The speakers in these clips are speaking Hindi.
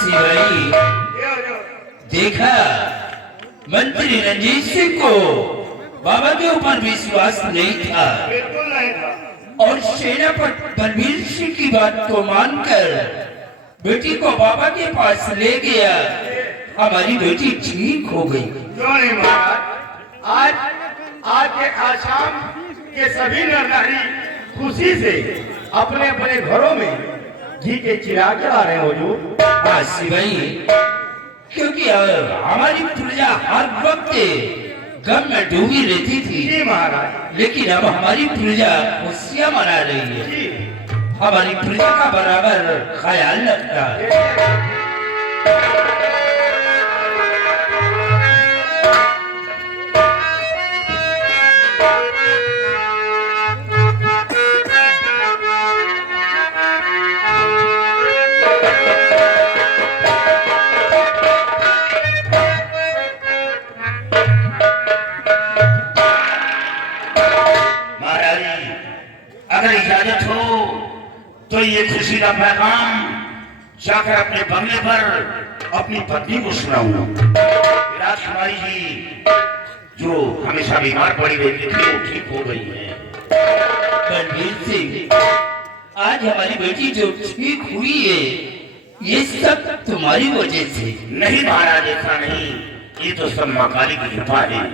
सिवाई देखा, मंत्री रंजीत सिंह को बाबा के ऊपर विश्वास नहीं था, बिल्कुल नहीं था। और सेनापति बलबीर सिंह की बात को मानकर बेटी को बाबा के पास ले गया। हमारी बेटी ठीक हो गई। क्यों नहीं महाराज, आज के आसाम के सभी नर नारी खुशी से अपने अपने घरों में घी के चिराग जला रहे हो जो। हाँ सिवाई, क्योंकि हमारी प्रजा हर वक्त गम में डूबी रहती थी। जी महाराज। लेकिन अब हमारी प्रजा खुशियाँ मना रही है। जी। हमारी प्रजा का बराबर ख्याल रखता है। अगर इजाजत हो तो ये खुशी का पैगाम जाकर अपने बंगले पर अपनी पत्नी को सुनाऊं। राजकुमारी जी जो हमेशा बीमार पड़ी रहती थी वो ठीक हो गई है। बलबीर सिंह, आज हमारी बेटी जो ठीक हुई है, ये सब तुम्हारी वजह से। नहीं महाराज, ऐसा नहीं, ये तो सब मां काली की कृपा है।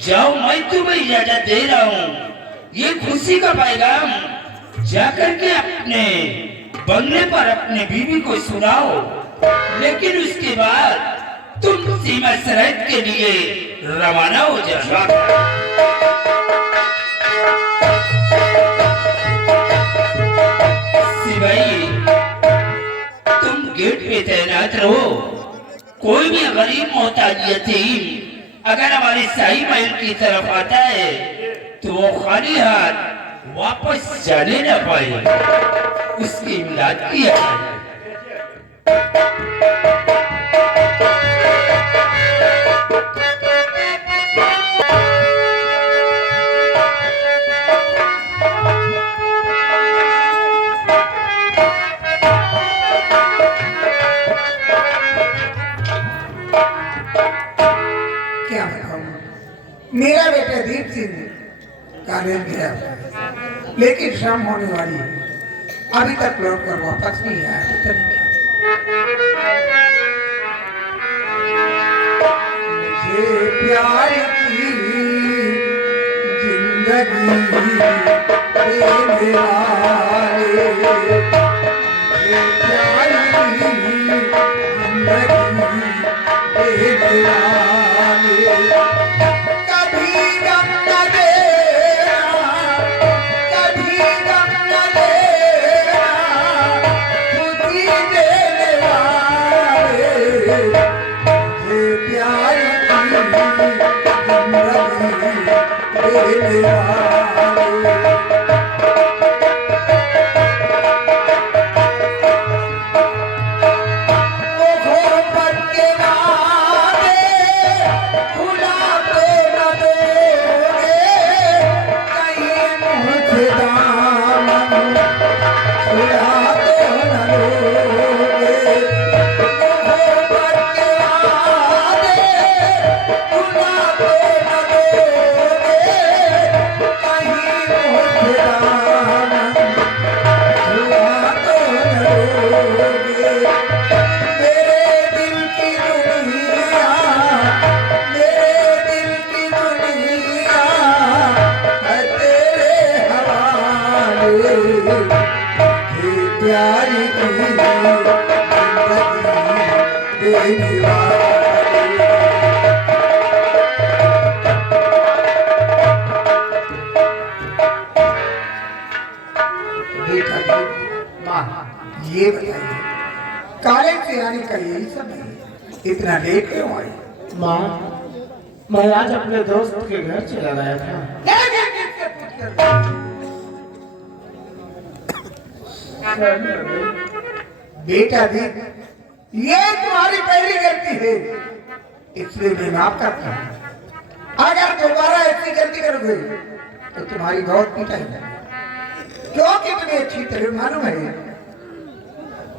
जाओ, मैं तुम्हें इजाजत दे रहा हूँ। ये खुशी का पैगाम जाकर के अपने बंगले पर अपने बीवी को सुनाओ, लेकिन उसके बाद तुम सीमा सरहद के लिए रवाना हो जाओ। सिपाही, तुम गेट पे तैनात रहो। कोई भी गरीब मोहताज यतीम अगर हमारे शाही महल की तरफ आता है तो वो खाली हाथ वापस जाने न पाए। उसकी इमदाद किया जाए। क्या बताऊं, मेरा बेटा दीप सिंह कालेज गया, लेकिन शाम होने वाली है, अभी तक लौट कर वापस नहीं आया। मुझे प्यार की जिंदगी देने वाले, मुझे प्यार की जिंदगी देने वाले, कभी गम न देना, कभी गम न देना, खुदी देने वाले, मुझे प्यार की जिंदगी देने वाले। प्यारी की जिंदगी देने वाले। बेटा जी, माँ ये बताइए, कॉलेज से आने का यही समय है, इतना लेट क्यों आई? माँ, मैं आज अपने दोस्त के घर चला गया था। बेटा दी, ये तुम्हारी पहली गलती है, इसलिए मैं माफ करता हूं। अगर दोबारा ऐसी गलती करोगे तो तुम्हारी बहुत पिटाई है, क्योंकि तुम्हें अच्छी तरह मालूम है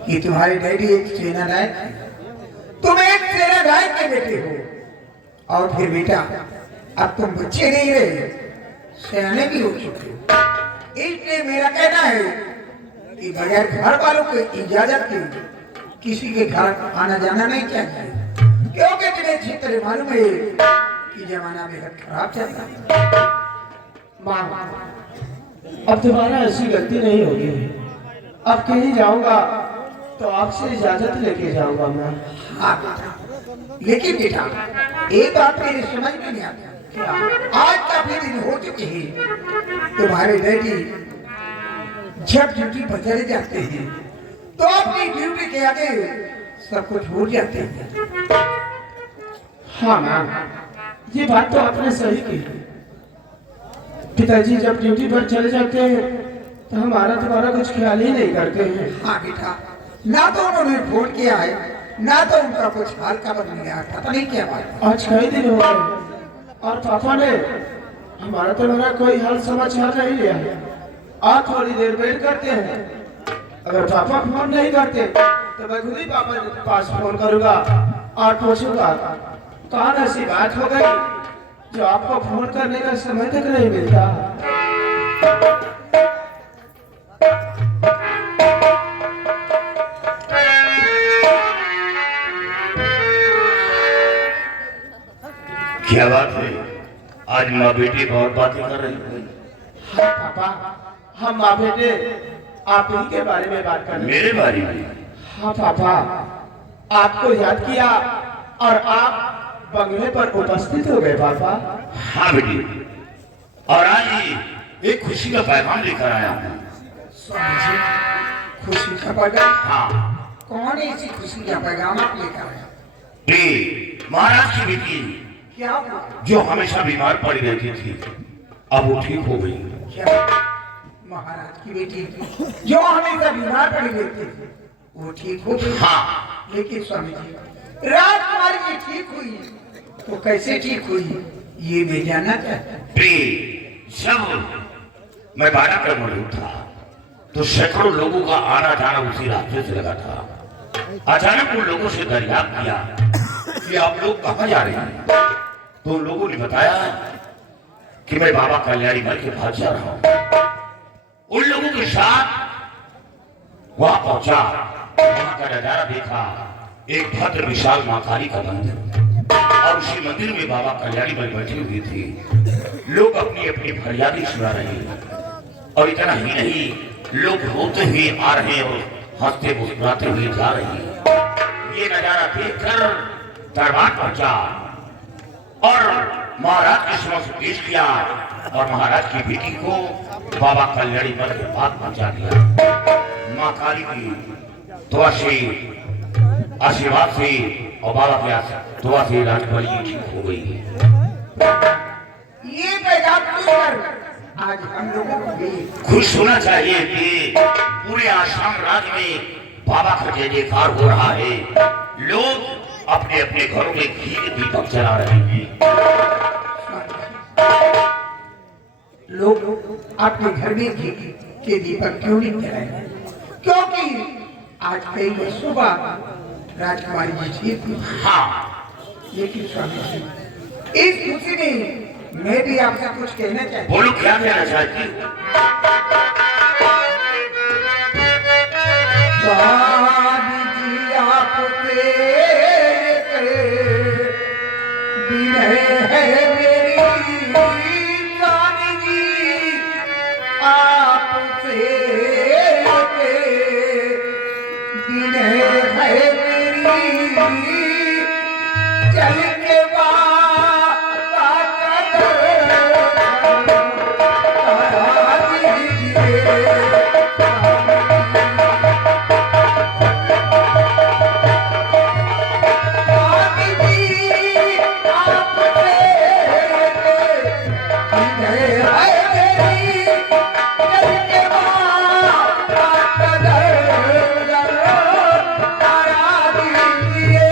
कि तुम्हारे डैडी एक सेना नायक है। तुम एक सेना गाय के बेटे हो, और फिर बेटा अब तुम बच्चे नहीं रहे, सियाने भी हो चुके हो। इसलिए मेरा कहना है कि बगैर घर वालों की इजाजत के किसी के घर आना जाना नहीं चाहिए, क्योंकि तुम्हें अच्छी तरह मालूम है कि जमाना बेहद खराब चल रहा है। माँ, अब दोबारा ऐसी गलती नहीं होगी। अब कहीं जाऊंगा तो आपसे इजाजत लेके जाऊंगा मैं। हाँ बेटा, लेकिन बेटा एक बात मेरे समझ में नहीं आता, आज काफी दिन हो चुके हैं, तुम्हारे डैडी जब ड्यूटी पर चले जाते हैं तो अपनी ड्यूटी के आगे सब कुछ भूल जाते हैं। हाँ माँ, ये बात तो आपने सही की। पिताजी जब ड्यूटी पर चले जाते हैं तो हमारा तुम्हारा कुछ ख्याल ही नहीं करते हैं। हाँ बेटा, ना तो उन्होंने फोन किया है, ना तो उनका कुछ हाल खबर नहीं आया, पता नहीं क्या बात। आज कई दिन हो गए और पापा ने हमारा तुम्हारा कोई हाल समाचार नहीं लिया। आप थोड़ी देर वेट करते हैं, अगर पापा फोन नहीं करते तो मैं खुद ही पापा के पास फोन करूंगा और पूछूंगा कौन ऐसी बात हो गई जो आपको फोन करने का समय तक नहीं मिलता। क्या बात है, आज माँ बेटी बहुत बातें कर रही है। हाँ पापा, हम माँ बेटे आप ही के बारे में बात कर रहे हैं। मेरे बारे में? हाँ पापा, आपको याद किया और आप बंगले पर उपस्थित हो गए पापा। हाँ बेटी, और आज एक खुशी का पैगाम लेकर आया हूँ। स्वामी जी, खुशी का पैगाम? हाँ। कौन ऐसी खुशी का पैगाम आप लेकर आए? महाराज की बेटी क्या हुआ? जो हमेशा बीमार पड़ी रहती थी, अब वो ठीक हो गई। क्या महाराज की बेटी जो हमेशा बीमार पड़ी रहती थी वो ठीक हो गई? हाँ। लेकिन स्वामी जी, राजकुमारी जी ठीक हुई तो कैसे ठीक हुई ये मैं जानना चाहता हूँ। जब मैं 12 का उम्र था तो सैकड़ों लोगों का आना जाना उसी रास्ते से लगा था। अचानक उन लोगों से दरियाफ्त किया कि आप लोग कहाँ जा रहे हैं, तो उन लोगों ने बताया कि मैं बाबा कल्याणी मल के पास जा रहा हूं। उन लोगों के साथ वहां पहुंचा, वहां का नजारा देखा, एक भद्र विशाल मां काली का मंदिर, और उसी मंदिर में बाबा कल्याणी मल बैठे हुए थे। लोग अपनी अपनी फरियादी सुना रहे हैं, और इतना ही नहीं, लोग रोते हुए आ रहे और हंसते मुस्कुराते हुए जा रहे हैं। ये नजारा देखकर दरबार पहुंचा और महाराज के समक्ष पेश किया, और महाराज की बेटी को बाबा कल्याणी मल के पास पहुंचा दिया। मां काली की दुआ से, आशीर्वाद से और बाबा के दुआ से राजकुमारी जी ठीक हो गई। ये पैगाम सुनकर आज हम लोगों को भी खुश होना चाहिए कि पूरे आसाम राज्य में बाबा का जय जयकार हो रहा है। लोग अपने अपने घरों में घी के दीपक जला रहे हैं। लोग अपने घर में घी के दीपक क्यों नहीं जलाएंगे? क्योंकि आज कई वर्षों बाद राजकुमारी जी ठीक हुई। हाँ। लेकिन स्वामी जी, इस खुशी में मैं भी आपसे कुछ कहना चाहता हूँ। बोलो, क्या कहना चाहती हो? स्वामी जी आपसे विनय है मेरी, स्वामी जी आपसे विनय है मेरी, चल के बाबा का करा दीजिए।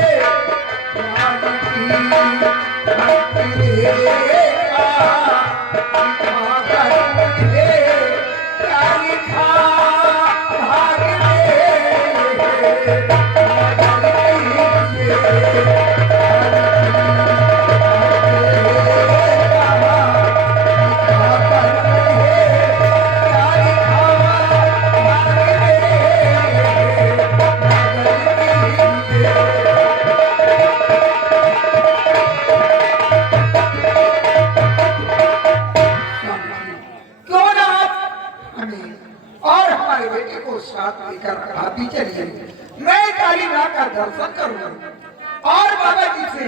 तुम्हारी माँ का दर्शन करूंगा और बाबा जी से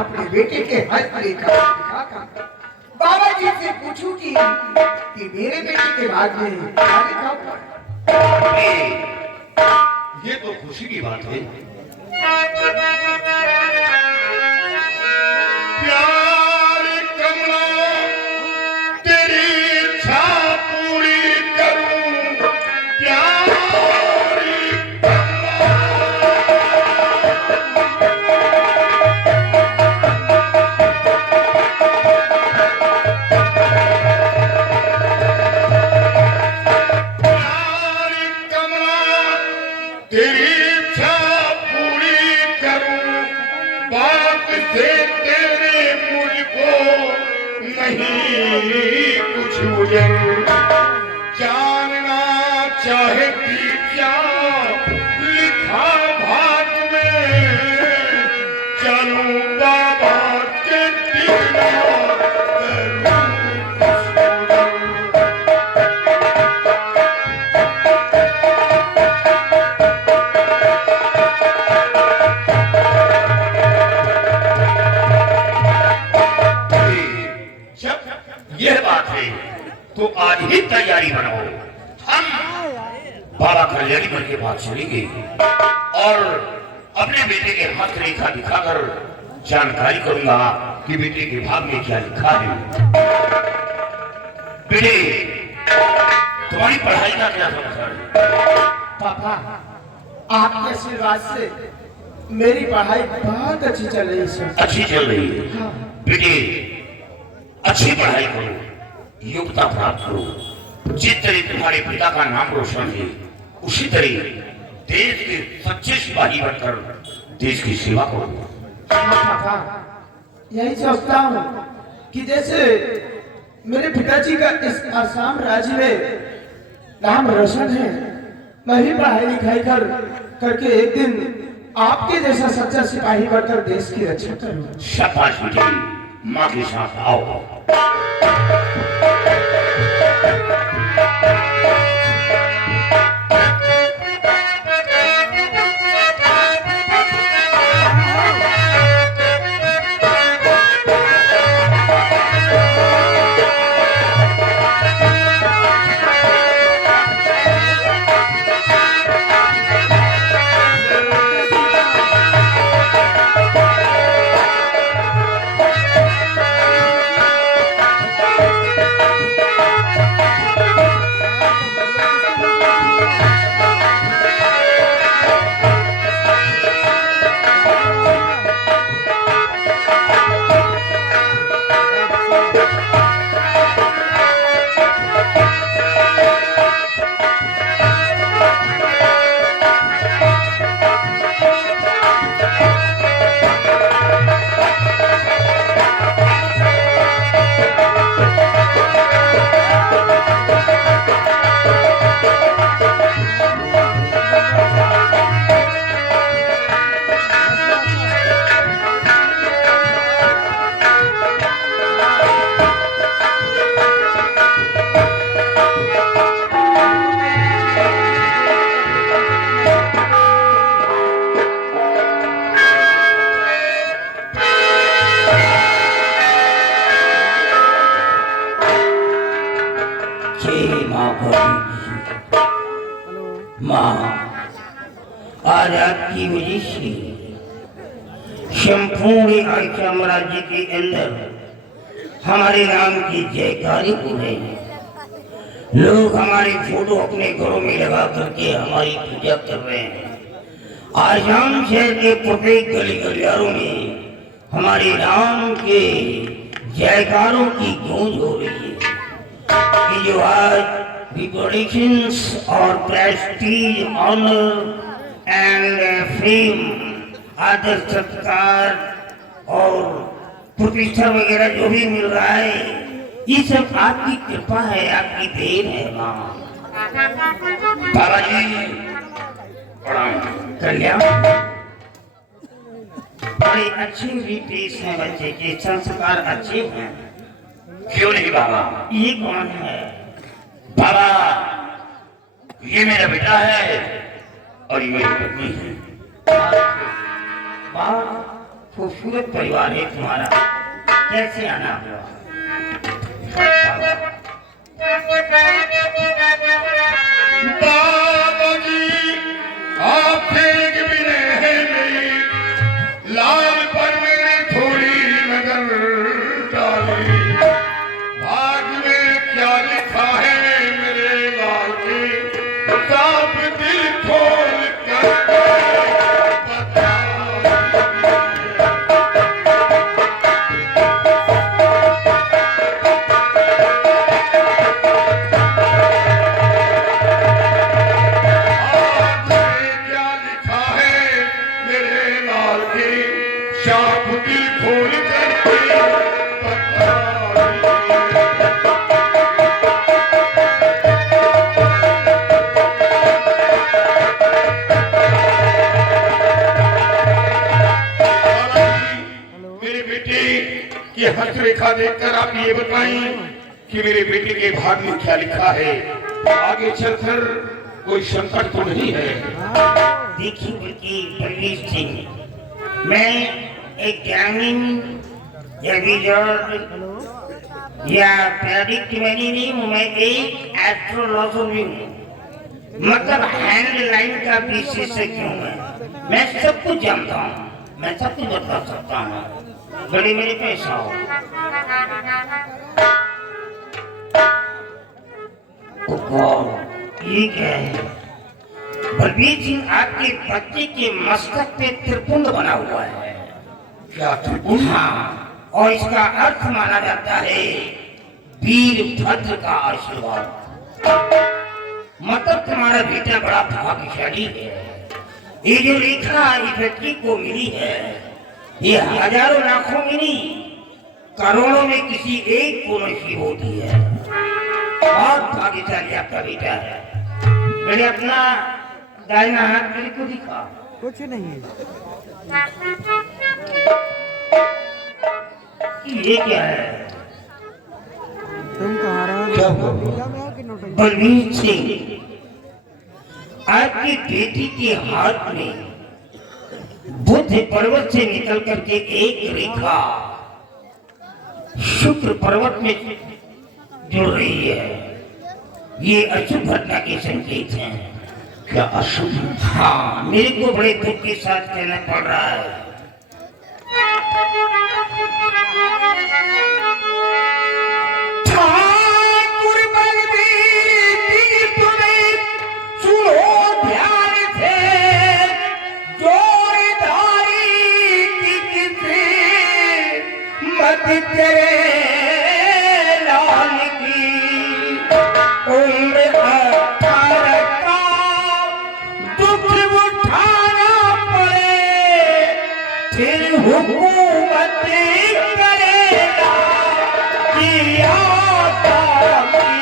अपने बेटे के हाथ लेकर दिखाकर बाबा जी से पूछूं कि मेरे बेटे के बाद में क्या लिखा हुआ है। ये तो खुशी की बात है। प्यार कमला तेरी इच्छा पूरी करूं, प्यार तेरी इच्छा पूरी करूं, बात से तेरे मुझको नहीं कुछ उजर, जानना चाहती क्या लिखा भाग में, चलूं बाबा के दीवार तो आज ही तैयारी बनाओ। हम बाबा कल्याणी मन के पास चलेंगे और अपने बेटे के हाथ रेखा दिखाकर जानकारी करूंगा कि बेटे के भाग में क्या लिखा है। बेटे, तुम्हारी पढ़ाई का क्या समाचार है? पापा, आपके आशीर्वाद से मेरी पढ़ाई बहुत अच्छी चल रही है। अच्छी चल रही है। हाँ। बेटे, अच्छी पढ़ाई करो, योग्यता प्राप्त करो। जिस तरह तुम्हारे पिता का नाम रोशन है, उसी तरह देश के सच्चे सिपाही बनकर देश की सेवा करो। हाँ पापा, यही सोचता हूँ कि जैसे मेरे पिताजी का इस आसाम राज्य में नाम रोशन है, मैं भी पढ़ाई लिखाई करके एक दिन आपके जैसा सच्चा सिपाही बनकर देश की रक्षा करूँ। शाबाश बेटे, माँ के साथ आओ। आज आपकी वजह से संपूर्ण आसाम राज्य के अंदर हमारे नाम की जयकारी हो रही है। लोग हमारी फोटो अपने घरों में लगा करके हमारी पूजा कर रहे हैं। आसाम शहर के प्रत्येक गली गलियारों में हमारे नाम के जयकारों की गूंज हो रही है। कि जो आज recognitions or prestige, honor and fame, आदर सत्कार और प्रतिष्ठा वगैरह जो भी मिल रहा है, ये सब आपकी कृपा है, आपकी देन है माँ। बाबा जी प्रणाम। कल्याण, बड़े अच्छे रिटेश हैं बच्चे के, संस्कार अच्छे हैं। क्यों नहीं बाबा? ये कौन है? बाबा, ये मेरा बेटा है और ये मेरी पत्नी है। खूबसूरत परिवार है तुम्हारा, कैसे आना हुआ? बाबाजी आप फेंक भी रहे मेरी लाल पर मैंने थोड़ी नजर डाली, भाग में क्या लिखा है मेरे लाल के साफ दिल खोल कर बता। क्या लिखा है मेरे लाल के साफ दिल खोल कर बता। मेरे बेटे की हस्तरेखा देखकर आप ये बताएं कि मेरे बेटे के भाग में क्या लिखा है, आगे चलकर कोई संकट तो नहीं है? देखिए कि बलवीर सिंह, मैं एक ग्रामीण या विजर्ड या प्रेडिक्ट नहीं हूँ, मैं एक एस्ट्रोलॉजर भी हूँ, मतलब हैंड लाइन का विशेषज्ञ हूँ। मैं सब कुछ जानता हूँ, मैं सब कुछ बता सकता हूँ, बड़े मेरे पैसा हो। ये क्या है? बलवीर सिंह, आपके बच्चे के मस्तक पे त्रिपुंड बना हुआ है। क्या त्रिपुंड? हाँ, और इसका अर्थ माना जाता है वीरभद्र का आशीर्वाद। मतलब तुम्हारा बेटा बड़ा भाग्यशाली है। ये जो रेखा इस व्यक्ति को मिली है, ये हजारों लाखों में नहीं, करोड़ों में किसी एक को नसीब होती है। बहुत भाग्यशाली आपका बेटा है। मैंने अपना दाहिना हाथ मेरे को दिखा। कुछ नहीं। ये क्या है? तुम क्या हुआ? बलवीर सिंह, आपकी बेटी के हाथ में बुद्ध पर्वत से निकल करके एक रेखा शुक्र पर्वत में जुड़ रही है। ये अशुभ घटना के संकेत हैं। क्या अशुभ? हाँ, मेरे को बड़े दुख के साथ कहना पड़ रहा है। ठाकुर बलवीर की तुम्हें सुनो ध्यान से, जोड़दारी की किसी मत तेरे लाल की उम्र 18 का दुख उठाना पड़े, फिर हुकूमत करेगा कि आता की।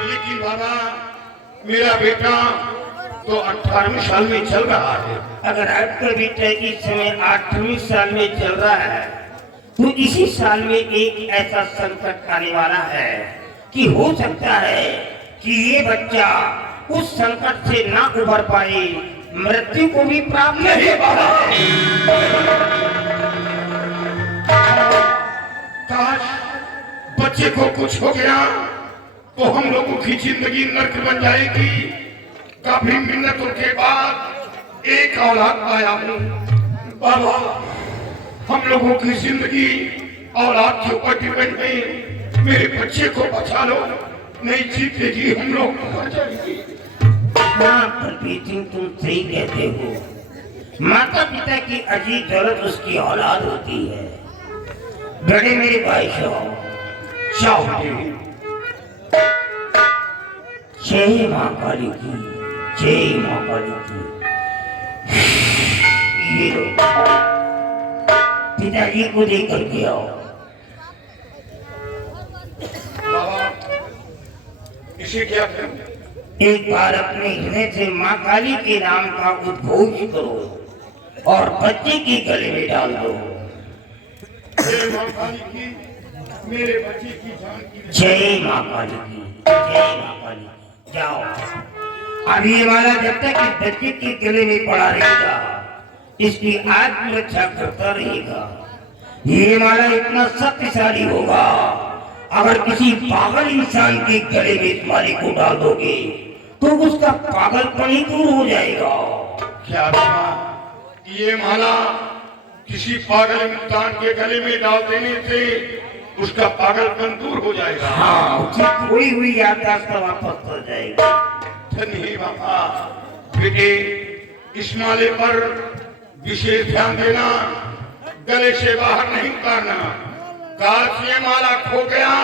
लेकिन बाबा, मेरा बेटा तो 18वें साल में चल रहा है। अगर आपका बेटा इस समय 8वीं साल में चल रहा है, तो इसी साल में एक ऐसा संकट आने वाला है कि हो सकता है कि ये बच्चा उस संकट से ना उबर पाए, मृत्यु को भी प्राप्त नहीं पाए। काश बच्चे को कुछ हो गया तो हम लोगों की जिंदगी नर्क बन जाएगी। काफी मिन्नतों के बाद एक औलाद पाया हूँ। बाबा, हम लोगों की जिंदगी औलाद के ऊपर डिपेंड है। मेरे बच्चे को बचा लो, नहीं जीतेगी हम लोग मर जाएगी। हाँ बलवीर सिंह, तुम सही कहते हो। माता पिता की अजीब दौलत उसकी औलाद होती है। बड़े मेरे भाई साहब, जय माँ काली की, जय माँ काली की। ये लो, पिताजी को लेकर के आओ। बाबा, इसे क्या करूं? एक बार अपने हृदय से माँ काली के नाम का उद्घोष करो और बच्चे के गले में डाल दो। जय मां काली की, मेरे बच्चे की जान की जय माँ काली की, जय माँ काली की। जाओ, अभी ये माला जब तक इस बच्चे के गले में पड़ा रहेगा, इसकी आत्मरक्षा करता रहेगा। ये माला इतना शक्तिशाली होगा, अगर किसी पागल इंसान के गले में इस माले को डाल दोगे तो उसका पागलपन ही दूर हो जाएगा। क्या था? ये माला किसी पागल इंसान के गले में डाल देने से उसका पागलपन दूर हो जाएगा। हाँ, उसकी खोई हुई याददाश्त वापस कर जाएगी। धन्य बाबा। बेटे, इस माले पर विशेष ध्यान देना, गले से बाहर नहीं उतारना। काश ये माला खो गया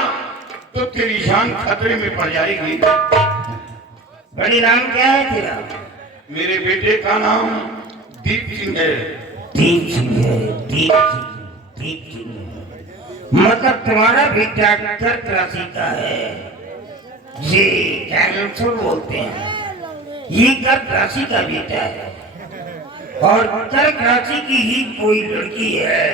तो तेरी जान खतरे में पड़ जाएगी। बड़ी नाम क्या है तेरा? मेरे बेटे का नाम दीप सिंह है। दीप सिंह है, दीप सिंह, दीप सिंह। मतलब तुम्हारा बेटा कर्क राशि का है, ये कैंसर बोलते हैं। ये कर्क राशि का बेटा है और कर्क राशि की ही कोई लड़की है,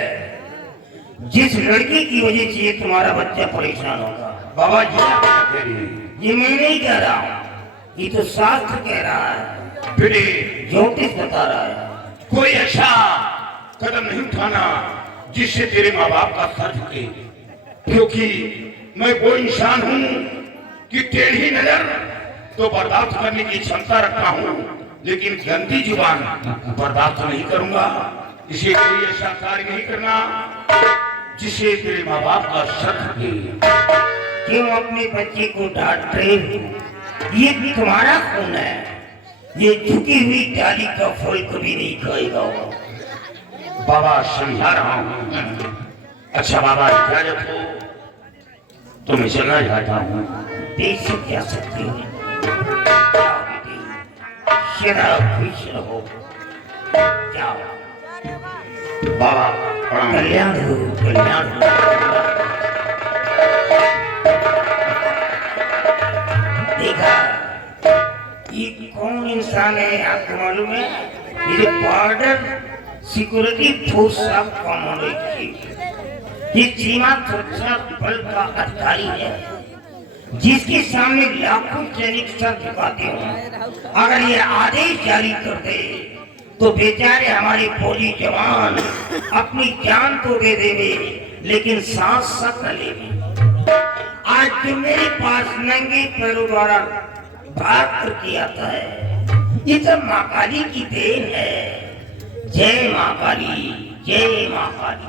जिस लड़की की वजह से तुम्हारा बच्चा परेशान होगा। बाबा जी, ये मैं नहीं कह रहा हूँ, ये तो शास्त्र कह रहा है, बेटे ज्योतिष बता रहा है। कोई ऐसा कदम नहीं उठाना जिससे तेरे माँ बाप का सर झुके, क्योंकि मैं वो इंसान हूँ कि टेढ़ी नजर तो बर्दाश्त करने की क्षमता रखता हूँ, लेकिन गंदी जुबान बर्दाश्त नहीं करूंगा। इसे कोई ऐसा कार्य नहीं करना जिससे तेरे माँ बाप का सर झुके। क्यों अपने बच्चे को डांट रहे हो? ये तुम्हारा खून है, ये झुकी हुई डाली का फल कभी नहीं खाएगा। बाबा समझा रहा हूँ। अच्छा बाबा, इजाजत हो तो मैं चला जाता हूँ। देश से क्या सकते हैं? जाओ बेटी, शराब खुश रहो, जाओ। बाबा प्रणाम। कल्याण हो, कल्याण हो। देखा, ये कौन इंसान है आपको मालूम है? ये border security force of Commonwealth, ये सीमा सुरक्षा बल का अधिकारी है, जिसके सामने लाखों सैनिक सर झुकाते हो। अगर ये आदेश जारी कर दे तो बेचारे हमारे फौजी जवान अपनी जान तो दे देंगे, लेकिन सांस तक न लेंगे। आज जो मेरे पास नंगे पैरों द्वारा भाग करके आता है, ये सब माँ काली की देन है। जय माँ काली, जय माँ काली।